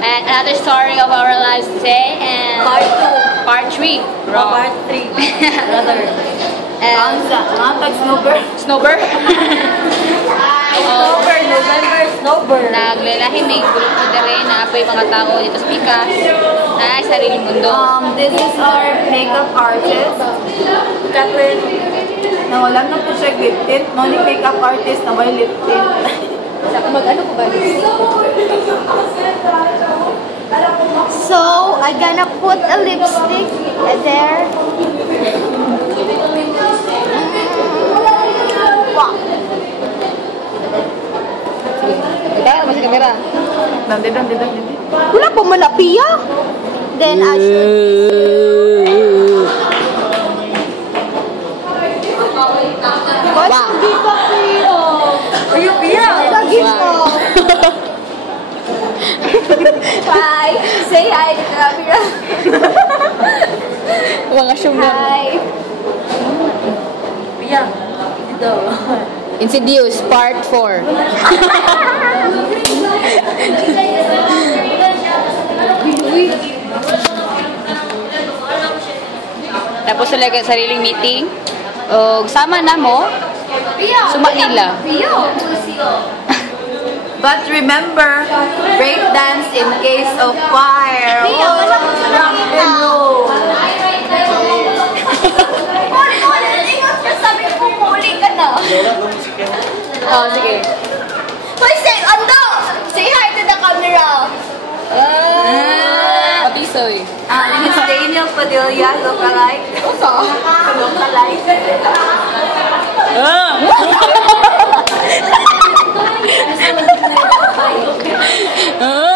And another story of our lives today. And part 3. Wrong. Part 3. Brother. Snowber. Snowber? Snowber, November, Snowber. Naglalahi may grupo na rin na apoy mga tao dito sa Pikas na sariling mundo. This is our makeup artist. Catherine, na wala na po siya lip tint. No, ni makeup artist na may lip tint. Mag-ano po ba? So, I'm gonna put a lipstick there. Wow. Tayo mo sa kamera. Nandito. Wala pa malapiya. Then I should... Wow. Hindi ka piyo. Ayun, Pia! Lagi mo. Hi! Say hi to the camera. Mga show na. Hi! Pia, ito. Insidious, part 4. Tapos sila sariling meeting. O, sama na mo. Suma nila. But remember, break dance in case of fire. Pia, wala ko sa nakita. Sabi ko, huli ka na. Oh, sige. Hoy, say, Ando! Say hi to the camera. Papisoy. This is Daniel Padilla, lookalike. Lookalike. Ah!